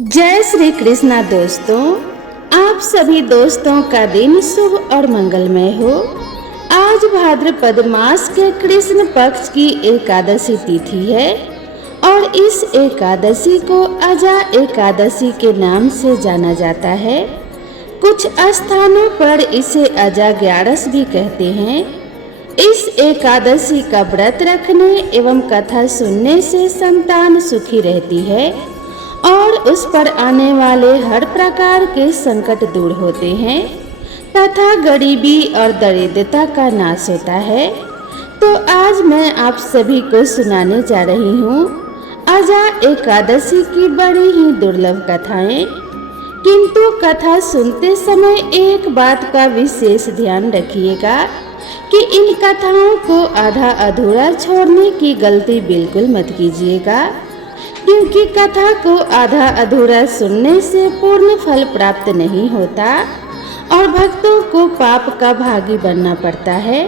जय श्री कृष्णा दोस्तों। आप सभी दोस्तों का दिन शुभ और मंगलमय हो। आज भाद्रपद मास के कृष्ण पक्ष की एकादशी तिथि है और इस एकादशी को अजा एकादशी के नाम से जाना जाता है। कुछ स्थानों पर इसे अजा ग्यारस भी कहते हैं। इस एकादशी का व्रत रखने एवं कथा सुनने से संतान सुखी रहती है और उस पर आने वाले हर प्रकार के संकट दूर होते हैं तथा गरीबी और दरिद्रता का नाश होता है। तो आज मैं आप सभी को सुनाने जा रही हूँ अजा एकादशी की बड़ी ही दुर्लभ कथाएं। किंतु कथा सुनते समय एक बात का विशेष ध्यान रखिएगा कि इन कथाओं को आधा अधूरा छोड़ने की गलती बिल्कुल मत कीजिएगा, क्योंकि कथा को आधा अधूरा सुनने से पूर्ण फल प्राप्त नहीं होता और भक्तों को पाप का भागी बनना पड़ता है।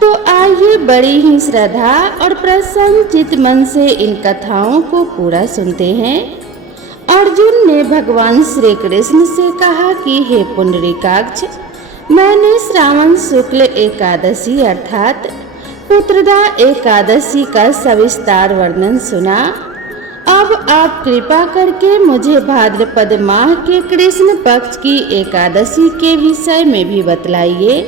तो आइए बड़ी ही श्रद्धा और प्रसन्न चित्त मन से इन कथाओं को पूरा सुनते हैं। अर्जुन ने भगवान श्री कृष्ण से कहा कि हे पुंडरीकाक्ष, मैंने श्रावण शुक्ल एकादशी अर्थात पुत्रदा एकादशी का सविस्तार वर्णन सुना। अब आप कृपा करके मुझे भाद्रपद माह के कृष्ण पक्ष की एकादशी के विषय में भी बतलाइए।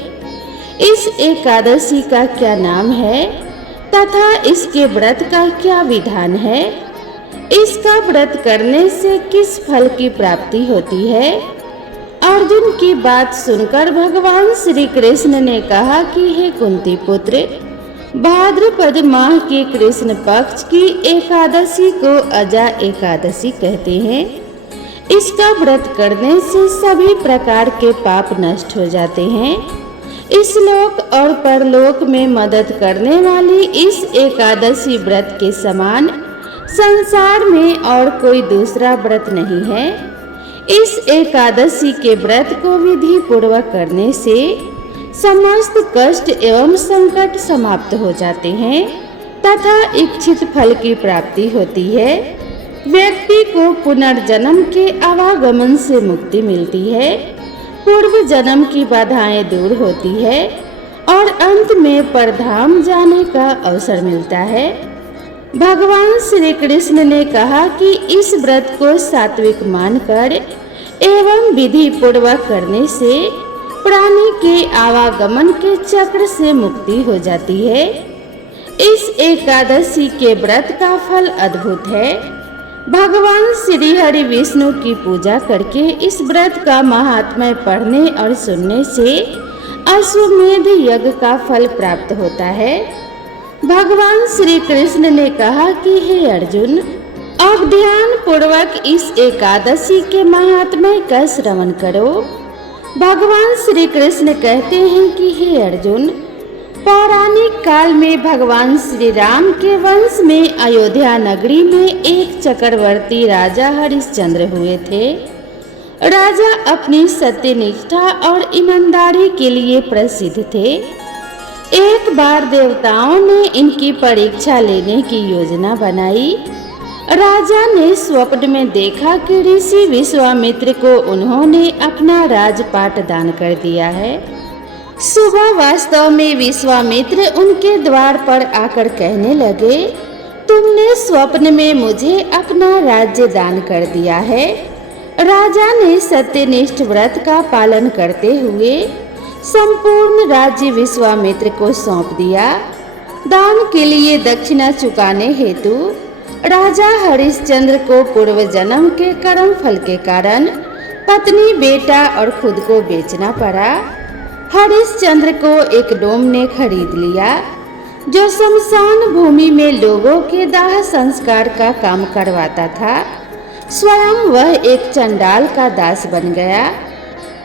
इस एकादशी का क्या नाम है तथा इसके व्रत का क्या विधान है? इसका व्रत करने से किस फल की प्राप्ति होती है? अर्जुन की बात सुनकर भगवान श्री कृष्ण ने कहा कि हे कुंती पुत्र, भाद्रपद माह के कृष्ण पक्ष की एकादशी को अजा एकादशी कहते हैं। इसका व्रत करने से सभी प्रकार के पाप नष्ट हो जाते हैं। इस लोक और परलोक में मदद करने वाली इस एकादशी व्रत के समान संसार में और कोई दूसरा व्रत नहीं है। इस एकादशी के व्रत को विधि पूर्वक करने से समस्त कष्ट एवं संकट समाप्त हो जाते हैं तथा इच्छित फल की प्राप्ति होती है। व्यक्ति को पुनर्जन्म के आवागमन से मुक्ति मिलती है, पूर्व जन्म की बाधाएं दूर होती है और अंत में परधाम जाने का अवसर मिलता है। भगवान श्री कृष्ण ने कहा कि इस व्रत को सात्विक मानकर एवं विधि पूर्वक करने से प्राणी के आवागमन के चक्र से मुक्ति हो जाती है। इस एकादशी के व्रत का फल अद्भुत है। भगवान श्री हरि विष्णु की पूजा करके इस व्रत का महात्म्य पढ़ने और सुनने से अश्वमेध यज्ञ का फल प्राप्त होता है। भगवान श्री कृष्ण ने कहा कि हे अर्जुन, अब ध्यान पूर्वक इस एकादशी के महात्म्य का श्रवण करो। भगवान श्री कृष्ण कहते हैं कि हे अर्जुन, पौराणिक काल में भगवान श्री राम के वंश में अयोध्या नगरी में एक चक्रवर्ती राजा हरिश्चंद्र हुए थे। राजा अपनी सत्यनिष्ठा और ईमानदारी के लिए प्रसिद्ध थे। एक बार देवताओं ने इनकी परीक्षा लेने की योजना बनाई। राजा ने स्वप्न में देखा कि ऋषि विश्वामित्र को उन्होंने अपना राजपाट दान कर दिया है। सुबह वास्तव में विश्वामित्र उनके द्वार पर आकर कहने लगे, तुमने स्वप्न में मुझे अपना राज्य दान कर दिया है। राजा ने सत्यनिष्ठ व्रत का पालन करते हुए संपूर्ण राज्य विश्वामित्र को सौंप दिया। दान के लिए दक्षिणा चुकाने हेतु राजा हरिश्चंद्र को पूर्व जन्म के कर्म फल के कारण पत्नी, बेटा और खुद को बेचना पड़ा। हरिश्चंद्र को एक डोम ने खरीद लिया जो शमशान भूमि में लोगों के दाह संस्कार का काम करवाता था। स्वयं वह एक चंडाल का दास बन गया।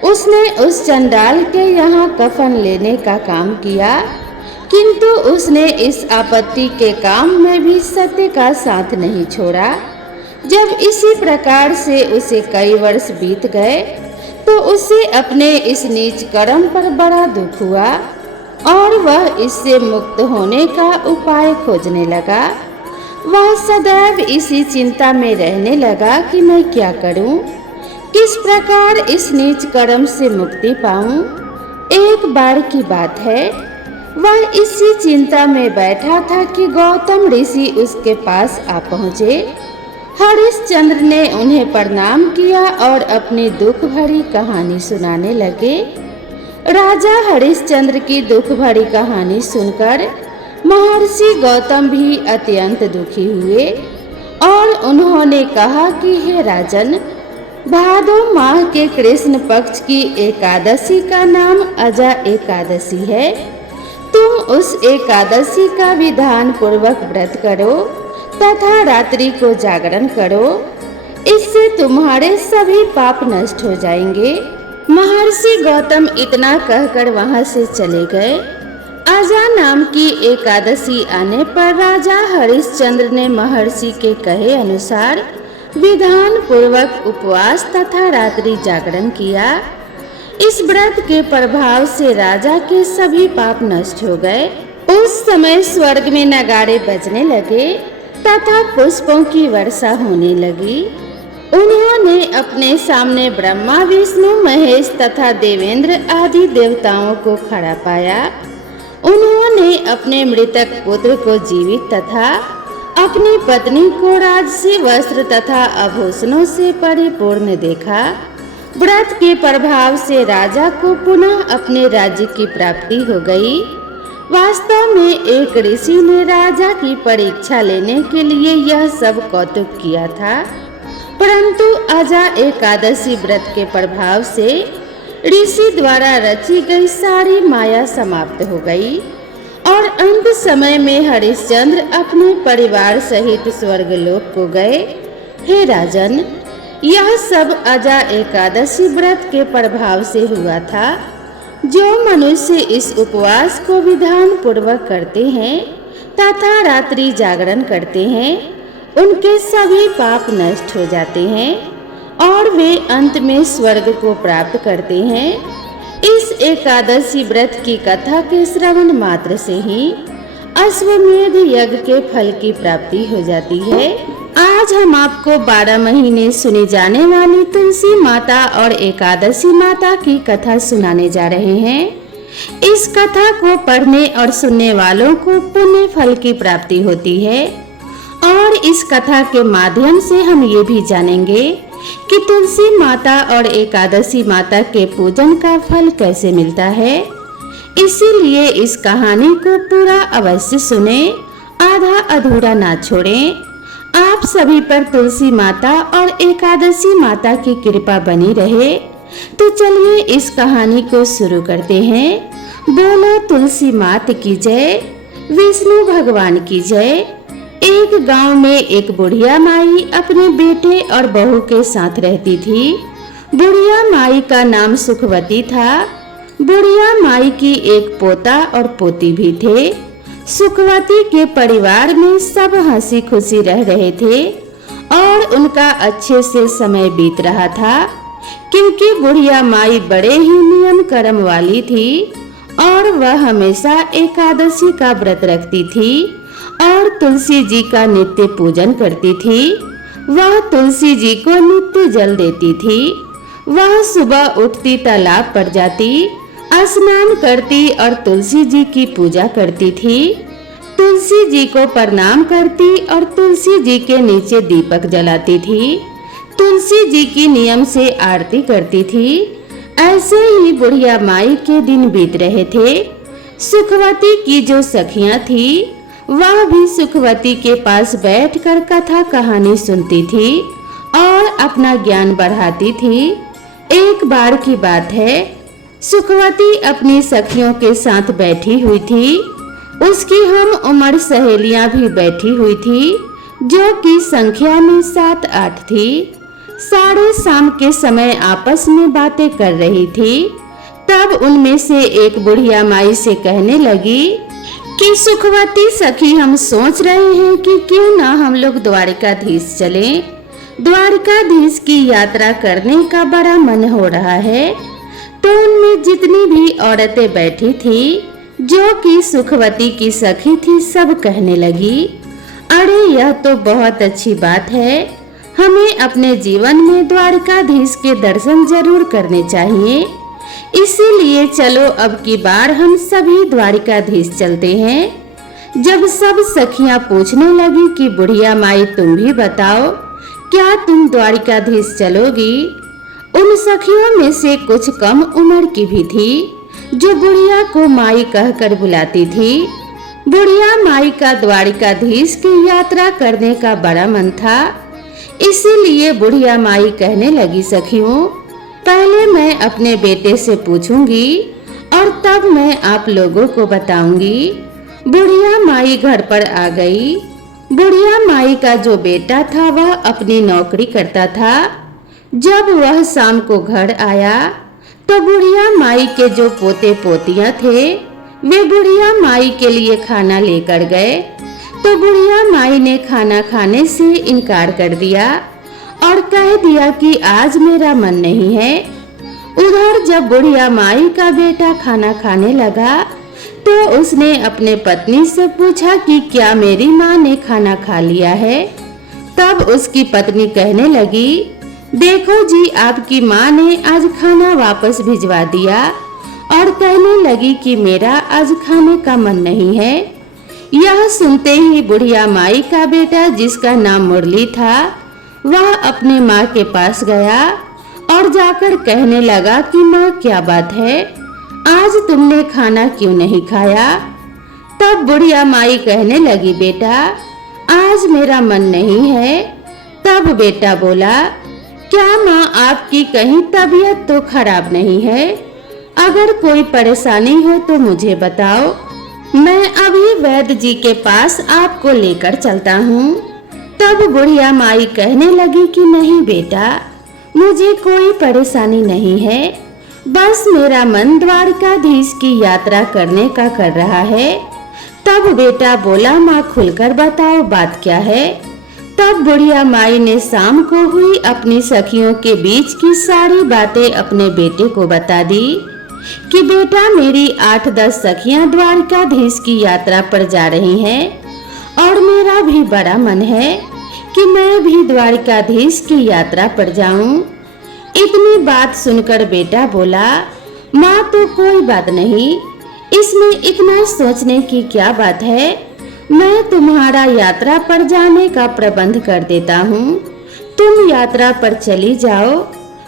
उसने उस चंडाल के यहाँ कफन लेने का काम किया, किंतु उसने इस आपत्ति के काम में भी सत्य का साथ नहीं छोड़ा। जब इसी प्रकार से उसे कई वर्ष बीत गए तो उसे अपने इस नीच कर्म पर बड़ा दुख हुआ और वह इससे मुक्त होने का उपाय खोजने लगा। वह सदैव इसी चिंता में रहने लगा कि मैं क्या करूं, किस प्रकार इस नीच कर्म से मुक्ति पाऊं। एक बार की बात है, वह इसी चिंता में बैठा था कि गौतम ऋषि उसके पास आ पहुँचे। हरिश्चंद्र ने उन्हें प्रणाम किया और अपनी दुख भरी कहानी सुनाने लगे। राजा हरिश्चंद्र की दुख भरी कहानी सुनकर महर्षि गौतम भी अत्यंत दुखी हुए और उन्होंने कहा कि हे राजन, भादो माह के कृष्ण पक्ष की एकादशी का नाम अजा एकादशी है। तुम उस एकादशी का विधान पूर्वक व्रत करो तथा रात्रि को जागरण करो, इससे तुम्हारे सभी पाप नष्ट हो जाएंगे। महर्षि गौतम इतना कहकर वहां से चले गए। अजा नाम की एकादशी आने पर राजा हरिश्चंद्र ने महर्षि के कहे अनुसार विधान पूर्वक उपवास तथा रात्रि जागरण किया। इस व्रत के प्रभाव से राजा के सभी पाप नष्ट हो गए। उस समय स्वर्ग में नगाड़े बजने लगे तथा पुष्पों की वर्षा होने लगी। उन्होंने अपने सामने ब्रह्मा, विष्णु, महेश तथा देवेंद्र आदि देवताओं को खड़ा पाया। उन्होंने अपने मृतक पुत्र को जीवित तथा अपनी पत्नी को राजसी वस्त्र तथा आभूषणों से परिपूर्ण देखा। व्रत के प्रभाव से राजा को पुनः अपने राज्य की प्राप्ति हो गई। वास्तव में एक ऋषि ने राजा की परीक्षा लेने के लिए यह सब कौतुक किया था, परंतु अजा एकादशी व्रत के प्रभाव से ऋषि द्वारा रची गई सारी माया समाप्त हो गई और अंत समय में हरिश्चंद्र अपने परिवार सहित स्वर्गलोक को गए। हे राजन, यह सब अजा एकादशी व्रत के प्रभाव से हुआ था। जो मनुष्य इस उपवास को विधान पूर्वक करते हैं तथा रात्रि जागरण करते हैं, उनके सभी पाप नष्ट हो जाते हैं और वे अंत में स्वर्ग को प्राप्त करते हैं। इस एकादशी व्रत की कथा के श्रवण मात्र से ही अश्वमेध यज्ञ के फल की प्राप्ति हो जाती है। आज हम आपको 12 महीने सुनी जाने वाली तुलसी माता और एकादशी माता की कथा सुनाने जा रहे हैं। इस कथा को पढ़ने और सुनने वालों को पुण्य फल की प्राप्ति होती है और इस कथा के माध्यम से हम ये भी जानेंगे कि तुलसी माता और एकादशी माता के पूजन का फल कैसे मिलता है। इसीलिए इस कहानी को पूरा अवश्य सुने, आधा अधूरा ना छोड़ें। आप सभी पर तुलसी माता और एकादशी माता की कृपा बनी रहे। तो चलिए इस कहानी को शुरू करते हैं। बोलो तुलसी माता की जय, विष्णु भगवान की जय। एक गांव में एक बुढ़िया माई अपने बेटे और बहू के साथ रहती थी। बुढ़िया माई का नाम सुखवती था। बुढ़िया माई की एक पोता और पोती भी थे। सुखवती के परिवार में सब हंसी खुशी रह रहे थे और उनका अच्छे से समय बीत रहा था, क्योंकि बुढ़िया माई बड़े ही नियम कर्म वाली थी और वह हमेशा एकादशी का व्रत रखती थी और तुलसी जी का नित्य पूजन करती थी। वह तुलसी जी को नित्य जल देती थी। वह सुबह उठती तालाब पर जाती, स्नान करती और तुलसी जी की पूजा करती थी। तुलसी जी को प्रणाम करती और तुलसी जी के नीचे दीपक जलाती थी। तुलसी जी की नियम से आरती करती थी। ऐसे ही बुढ़िया माई के दिन बीत रहे थे। सुखवती की जो सखियां थी वह भी सुखवती के पास बैठकर कथा कहानी सुनती थी और अपना ज्ञान बढ़ाती थी। एक बार की बात है, सुखवती अपनी सखियों के साथ बैठी हुई थी। उसकी हम उम्र सहेलियां भी बैठी हुई थी, जो कि संख्या में 7-8 थी। साढ़े शाम के समय आपस में बातें कर रही थी। तब उनमें से एक बुढ़िया माई से कहने लगी कि सुखवती सखी, हम सोच रहे हैं कि क्यों ना हम लोग द्वारिकाधीश चलें। द्वारिकाधीश की यात्रा करने का बड़ा मन हो रहा है। तो उनमें जितनी भी औरतें बैठी थी, जो कि सुखवती की सखी थी, सब कहने लगी, अरे यह तो बहुत अच्छी बात है। हमें अपने जीवन में द्वारकाधीश के दर्शन जरूर करने चाहिए। इसीलिए चलो अब की बार हम सभी द्वारकाधीश चलते हैं। जब सब सखियां पूछने लगी कि बुढ़िया माई तुम भी बताओ, क्या तुम द्वारकाधीश चलोगी? उन सखियों में से कुछ कम उम्र की भी थी जो बुढ़िया को माई कहकर बुलाती थी। बुढ़िया माई का द्वारकाधीश की यात्रा करने का बड़ा मन था। इसीलिए बुढ़िया माई कहने लगी, सखियों पहले मैं अपने बेटे से पूछूंगी और तब मैं आप लोगों को बताऊंगी। बुढ़िया माई घर पर आ गई। बुढ़िया माई का जो बेटा था वह अपनी नौकरी करता था। जब वह शाम को घर आया तो बुढ़िया माई के जो पोते पोतियां थे वे बुढ़िया माई के लिए खाना लेकर गए, तो बुढ़िया माई ने खाना खाने से इनकार कर दिया और कह दिया कि आज मेरा मन नहीं है। उधर जब बुढ़िया माई का बेटा खाना खाने लगा तो उसने अपने पत्नी से पूछा कि क्या मेरी माँ ने खाना खा लिया है? तब उसकी पत्नी कहने लगी, देखो जी आपकी माँ ने आज खाना वापस भिजवा दिया और कहने लगी कि मेरा आज खाने का मन नहीं है। यह सुनते ही बुढ़िया माई का बेटा जिसका नाम मुरली था वह अपने माँ के पास गया और जाकर कहने लगा कि माँ क्या बात है, आज तुमने खाना क्यों नहीं खाया? तब बुढ़िया माई कहने लगी, बेटा आज मेरा मन नहीं है। तब बेटा बोला, क्या माँ आपकी कहीं तबीयत तो खराब नहीं है? अगर कोई परेशानी हो तो मुझे बताओ, मैं अभी वैद्य जी के पास आपको लेकर चलता हूँ। तब बुढ़िया माई कहने लगी कि नहीं बेटा, मुझे कोई परेशानी नहीं है, बस मेरा मन द्वारकाधीश की यात्रा करने का कर रहा है। तब बेटा बोला, माँ खुलकर बताओ बात क्या है? तब बुढ़िया माई ने शाम को हुई अपनी सखियों के बीच की सारी बातें अपने बेटे को बता दी कि बेटा मेरी 8-10 सखियां द्वारकाधीश की यात्रा पर जा रही हैं और मेरा भी बड़ा मन है कि मैं भी द्वारकाधीश की यात्रा पर जाऊं। इतनी बात सुनकर बेटा बोला, माँ तो कोई बात नहीं, इसमें इतना सोचने की क्या बात है, मैं तुम्हारा यात्रा पर जाने का प्रबंध कर देता हूँ, तुम यात्रा पर चली जाओ।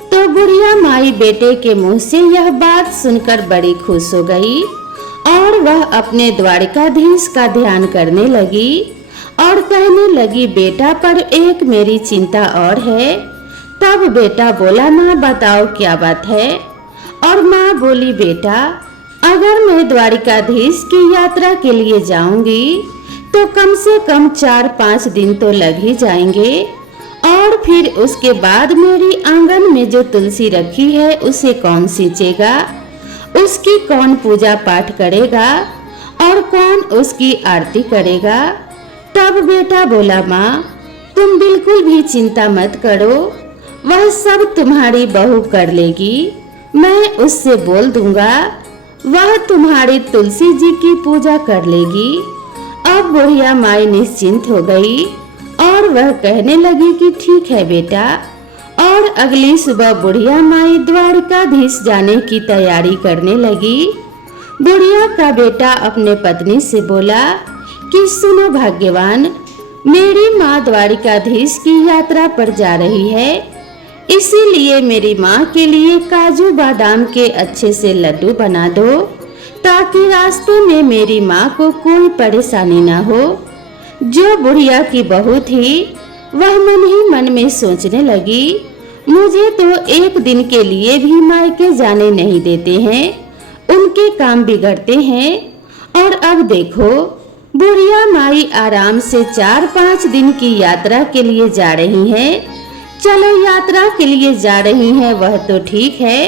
तो बुढ़िया माई बेटे के मुंह से यह बात सुनकर बड़ी खुश हो गई और वह अपने द्वारकाधीश का ध्यान करने लगी और कहने लगी, बेटा पर एक मेरी चिंता और है। तब बेटा बोला, माँ बताओ क्या बात है? और माँ बोली, बेटा अगर मैं द्वारकाधीश की यात्रा के लिए जाऊंगी तो कम से कम 4-5 दिन तो लग ही जाएंगे और फिर उसके बाद मेरी आंगन में जो तुलसी रखी है उसे कौन सींचेगा, उसकी कौन पूजा पाठ करेगा और कौन उसकी आरती करेगा? तब बेटा बोला, माँ तुम बिल्कुल भी चिंता मत करो, वह सब तुम्हारी बहू कर लेगी, मैं उससे बोल दूंगा, वह तुम्हारी तुलसी जी की पूजा कर लेगी। अब बुढ़िया माई निश्चिंत हो गई और वह कहने लगी कि ठीक है बेटा। और अगली सुबह बुढ़िया माई द्वारकाधीश जाने की तैयारी करने लगी। बुढ़िया का बेटा अपने पत्नी से बोला कि सुनो भाग्यवान, मेरी माँ द्वारकाधीश की यात्रा पर जा रही है, इसीलिए मेरी माँ के लिए काजू बादाम के अच्छे से लड्डू बना दो ताकि रास्ते में मेरी माँ को कोई परेशानी ना हो। जो बुढ़िया की बहू थी वह मन ही मन में सोचने लगी, मुझे तो एक दिन के लिए भी मायके जाने नहीं देते हैं, उनके काम बिगड़ते हैं। और अब देखो बुढ़िया माई आराम से 4-5 दिन की यात्रा के लिए जा रही हैं। चलो यात्रा के लिए जा रही हैं वह तो ठीक है,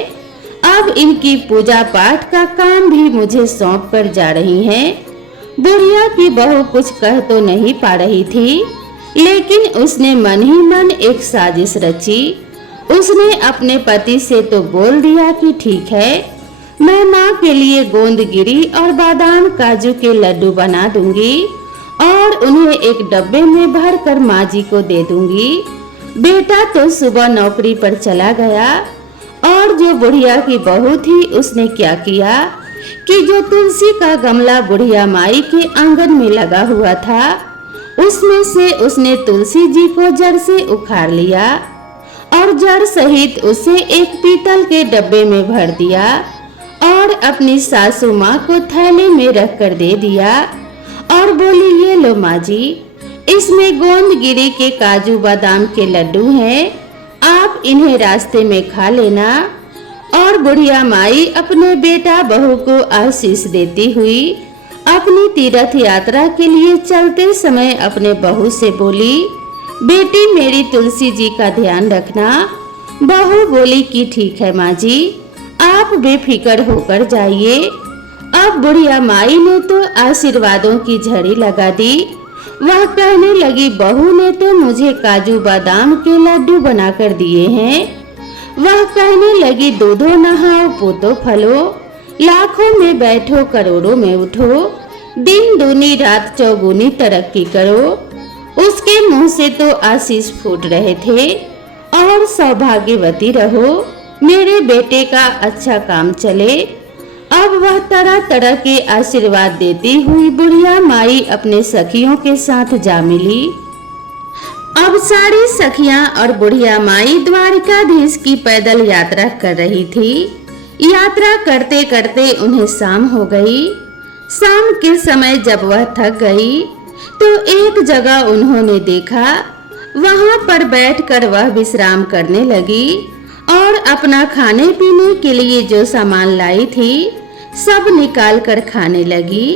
अब इनकी पूजा पाठ का काम भी मुझे सौंप कर जा रही हैं। बुढ़िया की बहू कुछ कह तो नहीं पा रही थी, लेकिन उसने मन ही मन एक साजिश रची। उसने अपने पति से तो बोल दिया कि ठीक है, मैं माँ के लिए गोंदगिरी और बादाम काजू के लड्डू बना दूंगी और उन्हें एक डब्बे में भर कर माँ जी को दे दूंगी। बेटा तो सुबह नौकरी पर चला गया और जो बुढ़िया की बहू थी उसने क्या किया कि जो तुलसी का गमला बुढ़िया माई के आंगन में लगा हुआ था उसमें से उसने तुलसी जी को जड़ से उखाड़ लिया और जड़ सहित उसे एक पीतल के डब्बे में भर दिया और अपनी सासू माँ को थैले में रख कर दे दिया और बोली, ये लो माँ जी, इसमें गोंदगिरी के काजू बादाम के लड्डू हैं, आप इन्हें रास्ते में खा लेना। और बुढ़िया माई अपने बेटा बहू को आशीष देती हुई अपनी तीर्थ यात्रा के लिए चलते समय अपने बहू से बोली, बेटी मेरी तुलसी जी का ध्यान रखना। बहू बोली कि ठीक है माँ जी, आप बेफिक्र होकर जाइए। अब बुढ़िया माई ने तो आशीर्वादों की झड़ी लगा दी। वह कहने लगी, बहू ने तो मुझे काजू बादाम के लड्डू बनाकर दिए हैं। वह कहने लगी, दूधो नहाओ पोतो फलो, लाखों में बैठो करोड़ों में उठो, दिन दूनी रात चौगुनी तरक्की करो। उसके मुंह से तो आशीष फूट रहे थे, और सौभाग्यवती रहो, मेरे बेटे का अच्छा काम चले। अब वह तरह तरह के आशीर्वाद देती हुई बुढ़िया माई अपने सखियों के साथ जा मिली। अब सारी सखियां और बुढ़िया माई द्वारिकाधीश की पैदल यात्रा कर रही थी। यात्रा करते करते उन्हें शाम हो गई। शाम के समय जब वह थक गई तो एक जगह उन्होंने देखा, वहां पर बैठकर वह विश्राम करने लगी और अपना खाने पीने के लिए जो सामान लाई थी सब निकाल कर खाने लगी।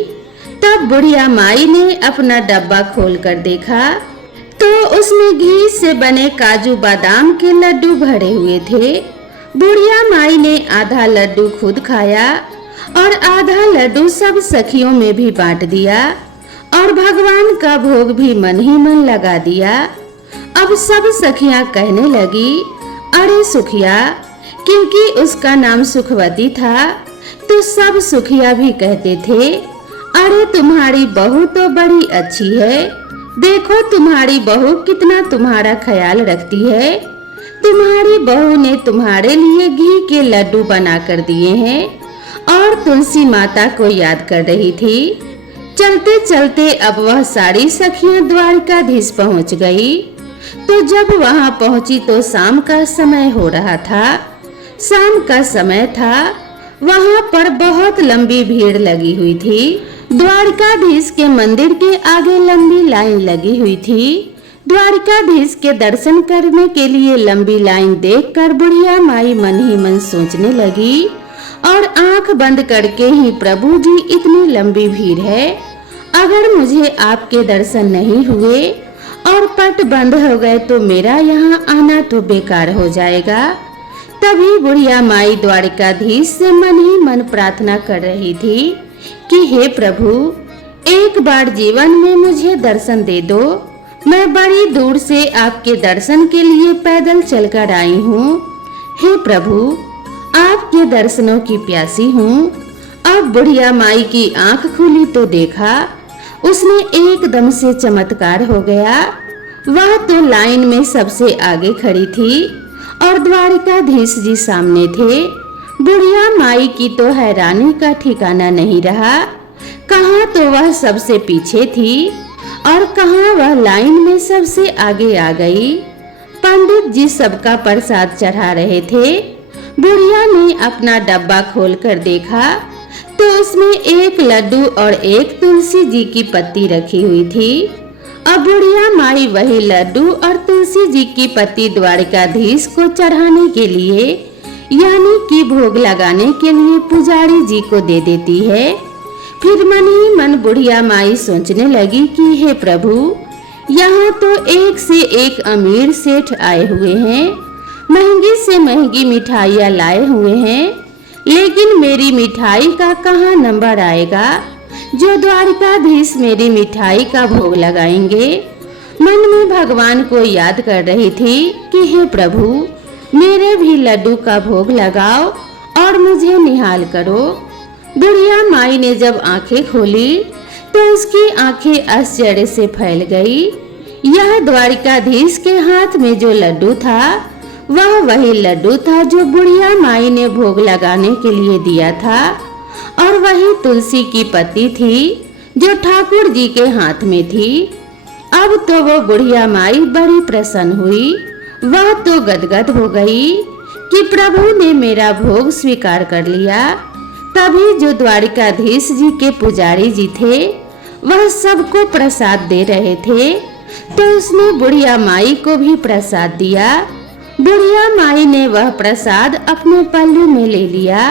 तब बुढ़िया माई ने अपना डब्बा खोलकर देखा तो उसमें घी से बने काजू बादाम के लड्डू भरे हुए थे। बुढ़िया माई ने आधा लड्डू खुद खाया और आधा लड्डू सब सखियों में भी बांट दिया और भगवान का भोग भी मन ही मन लगा दिया। अब सब सखियां कहने लगी, अरे सुखिया, क्योंकि उसका नाम सुखवती था तो सब सुखिया भी कहते थे, अरे तुम्हारी बहू तो बड़ी अच्छी है, देखो तुम्हारी बहू कितना तुम्हारा ख्याल रखती है। तुम्हारी बहू ने तुम्हारे लिए घी के लड्डू बना कर दिए हैं और तुलसी माता को याद कर रही थी। चलते चलते अब वह सारी सखियां द्वारिकाधीश पहुंच गई। तो जब वहां पहुंची तो शाम का समय हो रहा था। शाम का समय था, वहां पर बहुत लंबी भीड़ लगी हुई थी। द्वारिकाधीश के मंदिर के आगे लंबी लाइन लगी हुई थी। द्वारिकाधीश के दर्शन करने के लिए लंबी लाइन देखकर बुढ़िया माई मन ही मन सोचने लगी और आंख बंद करके ही, प्रभु जी इतनी लंबी भीड़ है, अगर मुझे आपके दर्शन नहीं हुए और पट बंद हो गए तो मेरा यहाँ आना तो बेकार हो जाएगा। तभी बुढ़िया माई द्वारिकाधीश से मन ही मन प्रार्थना कर रही थी कि हे प्रभु, एक बार जीवन में मुझे दर्शन दे दो। मैं बड़ी दूर से आपके दर्शन के लिए पैदल चलकर आई हूँ। हे प्रभु, आपके दर्शनों की प्यासी हूँ। अब बुढ़िया माई की आंख खुली तो देखा, उसने एकदम से चमत्कार हो गया। वह तो लाइन में सबसे आगे खड़ी थी और द्वारिकाधीश जी सामने थे। बुढ़िया माई की तो हैरानी का ठिकाना नहीं रहा। कहाँ तो वह सबसे पीछे थी और कहाँ वह लाइन में सबसे आगे आ गई। पंडित जी सबका प्रसाद चढ़ा रहे थे। बुढ़िया ने अपना डब्बा खोलकर देखा तो उसमें एक लड्डू और एक तुलसी जी की पत्ती रखी हुई थी। अब बुढ़िया माई वही लड्डू और तुलसी जी की पत्ती द्वारिकाधीश को चढ़ाने के लिए, यानी कि भोग लगाने के लिए पुजारी जी को दे देती है। फिर मन ही मन बुढ़िया माई सोचने लगी कि हे प्रभु, यहाँ तो एक से एक अमीर सेठ आए हुए हैं, महंगी से महंगी मिठाइयाँ लाए हुए हैं, लेकिन मेरी मिठाई का कहाँ नंबर आएगा जो द्वारिकाधीश मेरी मिठाई का भोग लगाएंगे। मन में भगवान को याद कर रही थी कि हे प्रभु, मेरे भी लड्डू का भोग लगाओ और मुझे निहाल करो। बुढ़िया माई ने जब आंखें खोली तो उसकी आंखें आश्चर्य से फैल गई। यह द्वारिकाधीश के हाथ में जो लड्डू था वह वही लड्डू था जो बुढ़िया माई ने भोग लगाने के लिए दिया था, और वही तुलसी की पत्ती थी जो ठाकुर जी के हाथ में थी। अब तो वो बुढ़िया माई बड़ी प्रसन्न हुई। वह तो गदगद हो गई कि प्रभु ने मेरा भोग स्वीकार कर लिया। तभी जो द्वारिकाधीश जी के पुजारी जी थे वह सबको प्रसाद दे रहे थे, तो उसने बुढ़िया माई को भी प्रसाद दिया। बुढ़िया माई ने वह प्रसाद अपने पल्लू में ले लिया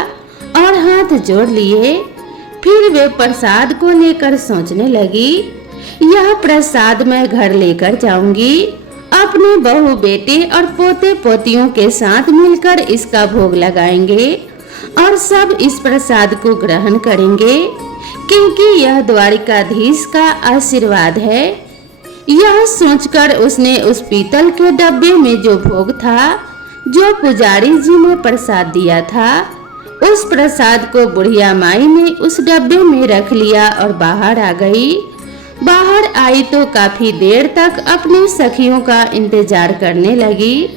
और हाथ जोड़ लिए। फिर वे प्रसाद को लेकर सोचने लगी, यह प्रसाद मैं घर लेकर जाऊंगी, अपने बहू बेटे और पोते पोतियों के साथ मिलकर इसका भोग लगाएंगे और सब इस प्रसाद को ग्रहण करेंगे, क्योंकि यह द्वारिकाधीश का आशीर्वाद है। यह सोचकर उसने उस पीतल के डब्बे में जो भोग था, जो पुजारी जी ने प्रसाद दिया था, उस प्रसाद को बुढ़िया माई ने उस डब्बे में रख लिया और बाहर आ गई। बाहर आई तो काफी देर तक अपनी सखियों का इंतजार करने लगी।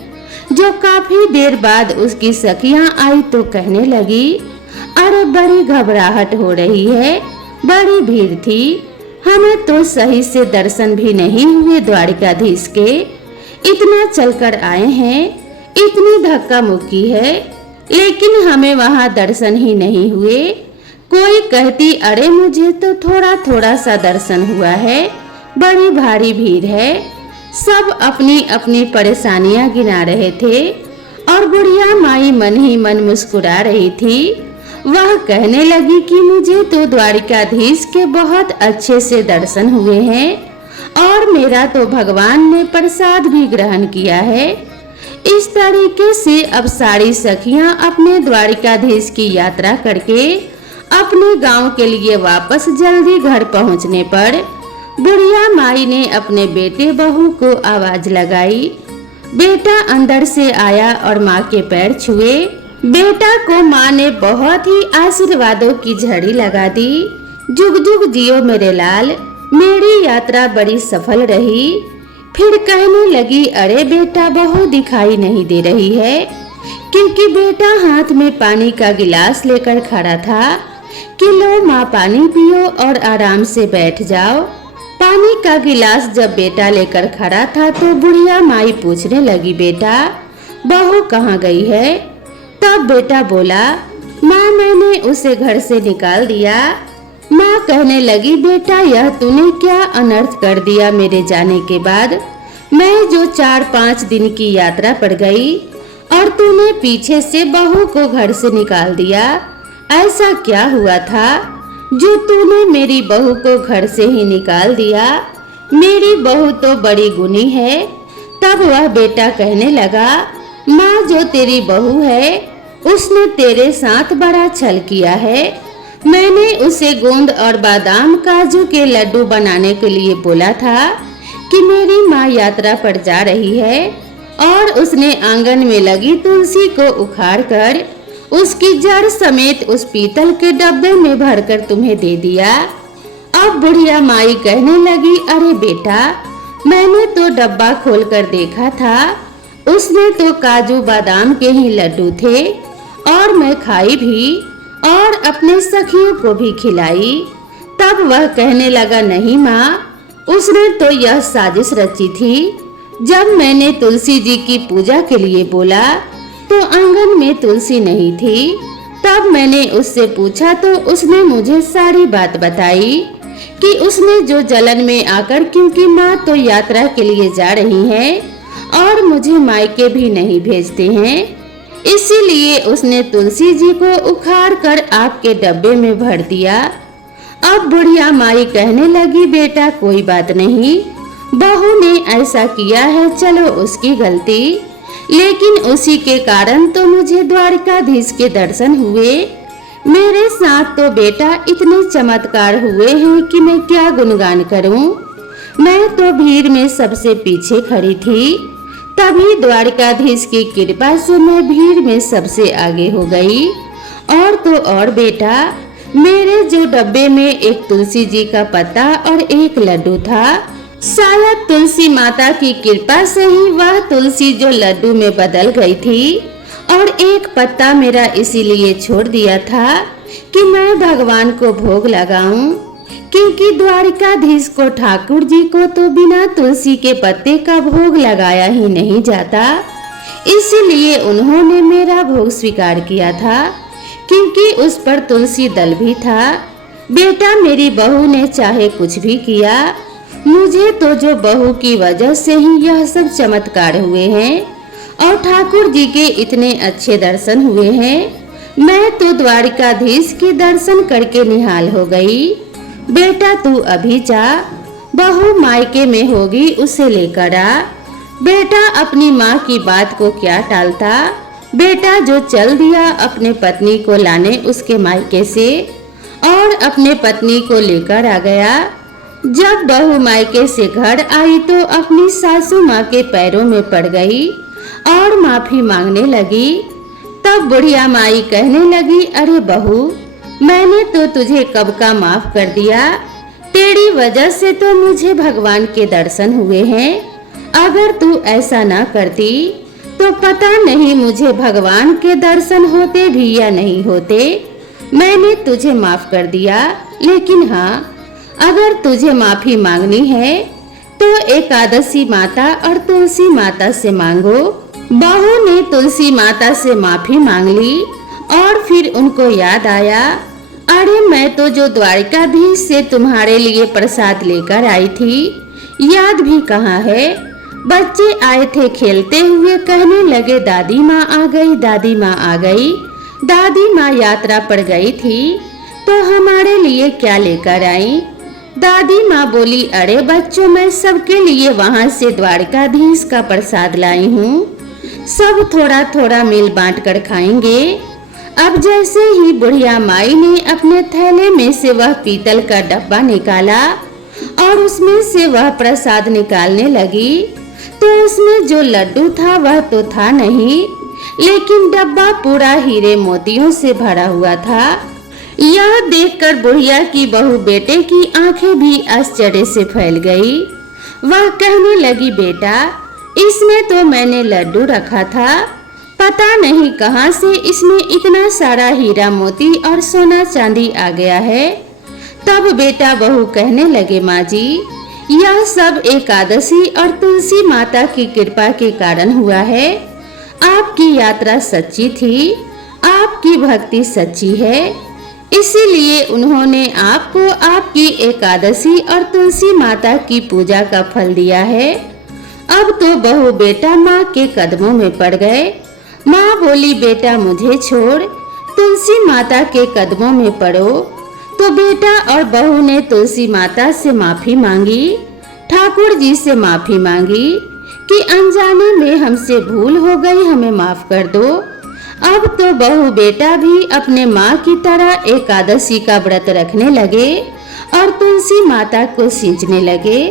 जो काफी देर बाद उसकी सखियां आई तो कहने लगी, अरे बड़ी घबराहट हो रही है, बड़ी भीड़ थी, हमें तो सही से दर्शन भी नहीं हुए द्वारिकाधीश के। इतना चलकर आए हैं, इतनी धक्का मुक्की है, लेकिन हमें वहां दर्शन ही नहीं हुए। कोई कहती, अरे मुझे तो थोड़ा थोड़ा सा दर्शन हुआ है, बड़ी भारी भीड़ है। सब अपनी अपनी परेशानियां गिना रहे थे और बुढ़िया माई मन ही मन मुस्कुरा रही थी। वह कहने लगी कि मुझे तो द्वारिकाधीश के बहुत अच्छे से दर्शन हुए हैं और मेरा तो भगवान ने प्रसाद भी ग्रहण किया है। इस तरीके से अब सारी सखियां अपने द्वारिकाधीश की यात्रा करके अपने गांव के लिए वापस जल्दी घर पहुंचने पर बुढ़िया माई ने अपने बेटे बहू को आवाज लगाई। बेटा अंदर से आया और माँ के पैर छुए। बेटा को माँ ने बहुत ही आशीर्वादों की झड़ी लगा दी। जुग जुग जियो मेरे लाल, मेरी यात्रा बड़ी सफल रही। फिर कहने लगी, अरे बेटा बहू दिखाई नहीं दे रही है, क्योंकि बेटा हाथ में पानी का गिलास लेकर खड़ा था कि लो माँ पानी पियो और आराम से बैठ जाओ। पानी का गिलास जब बेटा लेकर खड़ा था तो बुढ़िया माई पूछने लगी, बेटा बहू कहाँ गई है? तब बेटा बोला, माँ मैंने उसे घर से निकाल दिया। माँ कहने लगी, बेटा यह तूने क्या अनर्थ कर दिया मेरे जाने के बाद। मैं जो 4-5 दिन की यात्रा पर गई और तूने पीछे से बहू को घर से निकाल दिया। ऐसा क्या हुआ था जो तूने मेरी बहू को घर से ही निकाल दिया? मेरी बहू तो बड़ी गुणी है। तब वह बेटा कहने लगा, माँ जो तेरी बहू है उसने तेरे साथ बड़ा छल किया है। मैंने उसे गोंद और बादाम काजू के लड्डू बनाने के लिए बोला था कि मेरी माँ यात्रा पर जा रही है, और उसने आंगन में लगी तुलसी को उखाड़कर उसकी जड़ समेत उस पीतल के डब्बे में भरकर तुम्हें दे दिया। अब बुढ़िया माई कहने लगी, अरे बेटा मैंने तो डब्बा खोलकर देखा था, उसमें तो काजू बादाम के ही लड्डू थे और मैं खाई भी और अपने सखियों को भी खिलाई। तब वह कहने लगा, नहीं माँ, उसने तो यह साजिश रची थी। जब मैंने तुलसी जी की पूजा के लिए बोला तो आंगन में तुलसी नहीं थी। तब मैंने उससे पूछा तो उसने मुझे सारी बात बताई कि उसने जो जलन में आकर, क्योंकि माँ तो यात्रा के लिए जा रही हैं और मुझे मायके भी नहीं भेजते हैं, इसीलिए उसने तुलसी जी को उखाड़ कर आपके डब्बे में भर दिया। अब बुढ़िया माई कहने लगी, बेटा कोई बात नहीं, बहू ने ऐसा किया है, चलो उसकी गलती, लेकिन उसी के कारण तो मुझे द्वारिकाधीश के दर्शन हुए। मेरे साथ तो बेटा इतने चमत्कार हुए हैं कि मैं क्या गुणगान करूं। मैं तो भीड़ में सबसे पीछे खड़ी थी, तभी द्वारिकाधीश की कृपा से मैं भीड़ में सबसे आगे हो गई। और तो और बेटा, मेरे जो डब्बे में एक तुलसी जी का पत्ता और एक लड्डू था, शायद तुलसी माता की कृपा से ही वह तुलसी जो लड्डू में बदल गई थी और एक पत्ता मेरा इसीलिए छोड़ दिया था कि मैं भगवान को भोग लगाऊं, क्योंकि द्वारिकाधीश को ठाकुर जी को तो बिना तुलसी के पत्ते का भोग लगाया ही नहीं जाता। इसीलिए उन्होंने मेरा भोग स्वीकार किया था, क्योंकि उस पर तुलसी दल भी था। बेटा, मेरी बहू ने चाहे कुछ भी किया, मुझे तो जो बहू की वजह से ही यह सब चमत्कार हुए हैं और ठाकुर जी के इतने अच्छे दर्शन हुए हैं, मैं तो द्वारिकाधीश के दर्शन करके निहाल हो गई। बेटा, तू अभी जा, बहू मायके में होगी, उसे लेकर आ। बेटा, अपनी माँ की बात को क्या टालता। बेटा जो चल दिया अपने पत्नी को लाने उसके मायके से और अपने पत्नी को लेकर आ गया। जब बहू मायके से घर आई तो अपनी सासू माँ के पैरों में पड़ गई और माफी मांगने लगी। तब बुढ़िया माई कहने लगी, अरे बहू, मैंने तो तुझे कब का माफ कर दिया, तेरी वजह से तो मुझे भगवान के दर्शन हुए हैं। अगर तू ऐसा ना करती तो पता नहीं मुझे भगवान के दर्शन होते भी या नहीं होते। मैंने तुझे माफ कर दिया, लेकिन हाँ, अगर तुझे माफी मांगनी है तो एकादशी माता और तुलसी माता से मांगो। बहू ने तुलसी माता से माफी मांग ली और फिर उनको याद आया, अरे मैं तो जो द्वारिकाधीश से तुम्हारे लिए प्रसाद लेकर आई थी, याद भी कहाँ है। बच्चे आए थे खेलते हुए, कहने लगे दादी माँ आ गई, दादी माँ आ गई। दादी माँ यात्रा पर गई थी तो हमारे लिए क्या लेकर आई। दादी माँ बोली, अरे बच्चों, मैं सबके लिए वहाँ से द्वारिकाधीश का प्रसाद लाई हूँ, सब थोड़ा थोड़ा मिल बांट कर खाएंगे। अब जैसे ही बुढ़िया माई ने अपने थैले में से वह पीतल का डब्बा निकाला और उसमें से वह प्रसाद निकालने लगी तो उसमें जो लड्डू था वह तो था नहीं, लेकिन डब्बा पूरा हीरे मोतियों से भरा हुआ था। यह देखकर बुढ़िया की बहू बेटे की आंखें भी आश्चर्य से फैल गई। वह कहने लगी, बेटा, इसमें तो मैंने लड्डू रखा था, पता नहीं कहां से इसमें इतना सारा हीरा मोती और सोना चांदी आ गया है। तब बेटा बहू कहने लगे, माँ जी, यह सब एकादशी और तुलसी माता की कृपा के कारण हुआ है। आपकी यात्रा सच्ची थी, आपकी भक्ति सच्ची है, इसीलिए उन्होंने आपको आपकी एकादशी और तुलसी माता की पूजा का फल दिया है। अब तो बहू बेटा माँ के कदमों में पड़ गए। माँ बोली, बेटा मुझे छोड़, तुलसी माता के कदमों में पड़ो। तो बेटा और बहू ने तुलसी माता से माफी मांगी, ठाकुर जी से माफी मांगी कि अनजाने में हमसे भूल हो गई, हमें माफ कर दो। अब तो बहू बेटा भी अपने माँ की तरह एकादशी का व्रत रखने लगे और तुलसी माता को सींचने लगे,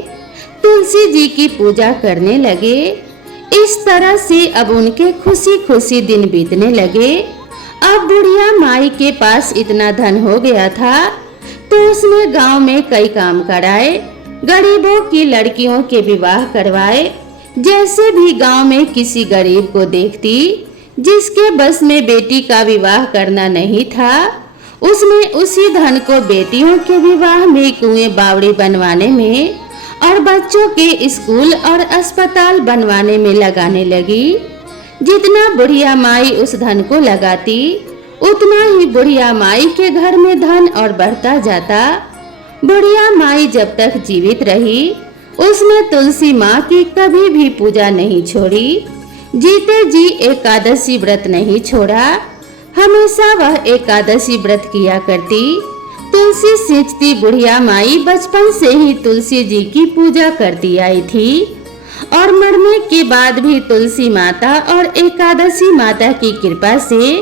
तुलसी जी की पूजा करने लगे। इस तरह से अब उनके खुशी खुशी दिन बीतने लगे। अब बुढ़िया माई के पास इतना धन हो गया था तो उसने गांव में कई काम कराए, गरीबों की लड़कियों के विवाह करवाए। जैसे भी गांव में किसी गरीब को देखती जिसके बस में बेटी का विवाह करना नहीं था, उसने उसी धन को बेटियों के विवाह में कुएं बावड़ी बनवाने में और बच्चों के स्कूल और अस्पताल बनवाने में लगाने लगी। जितना बुढ़िया माई उस धन को लगाती, उतना ही बुढ़िया माई के घर में धन और बढ़ता जाता। बुढ़िया माई जब तक जीवित रही, उसने तुलसी माँ की कभी भी पूजा नहीं छोड़ी, जीते जी एकादशी व्रत नहीं छोड़ा। हमेशा वह एकादशी व्रत किया करती। तुलसी सींचती बुढ़िया माई बचपन से ही तुलसी जी की पूजा करती आई थी और मरने के बाद भी तुलसी माता और एकादशी माता की कृपा से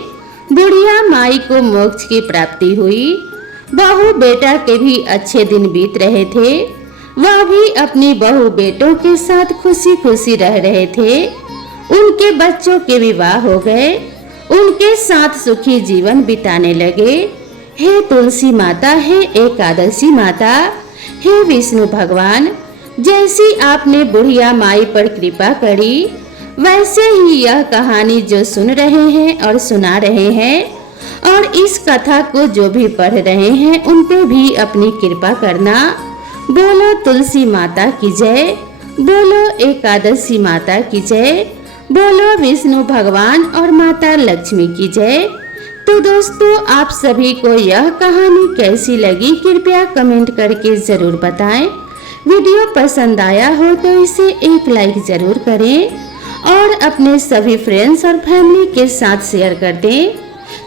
बुढ़िया माई को मोक्ष की प्राप्ति हुई। बहू बेटा के भी अच्छे दिन बीत रहे थे, वह भी अपनी बहू बेटों के साथ खुशी खुशी रह रहे थे। उनके बच्चों के विवाह हो गए, उनके साथ सुखी जीवन बिताने लगे। हे तुलसी माता, हे एकादशी माता, हे विष्णु भगवान, जैसी आपने बुढ़िया माई पर कृपा करी, वैसे ही यह कहानी जो सुन रहे हैं और सुना रहे हैं और इस कथा को जो भी पढ़ रहे हैं उन पे भी अपनी कृपा करना। बोलो तुलसी माता की जय, बोलो एकादशी माता की जय, बोलो विष्णु भगवान और माता लक्ष्मी की जय। तो दोस्तों, आप सभी को यह कहानी कैसी लगी कृपया कमेंट करके जरूर बताएं। वीडियो पसंद आया हो तो इसे एक लाइक जरूर करें और अपने सभी फ्रेंड्स और फैमिली के साथ शेयर कर दें।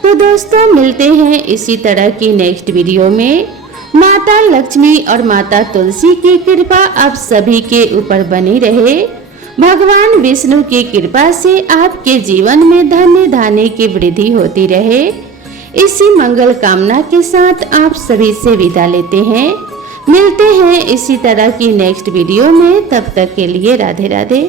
तो दोस्तों, मिलते हैं इसी तरह की नेक्स्ट वीडियो में। माता लक्ष्मी और माता तुलसी की कृपा आप सभी के ऊपर बनी रहे। भगवान विष्णु की कृपा से आपके जीवन में धन्य धान्य की वृद्धि होती रहे। इसी मंगल कामना के साथ आप सभी से विदा लेते हैं। मिलते हैं इसी तरह की नेक्स्ट वीडियो में। तब तक के लिए राधे राधे।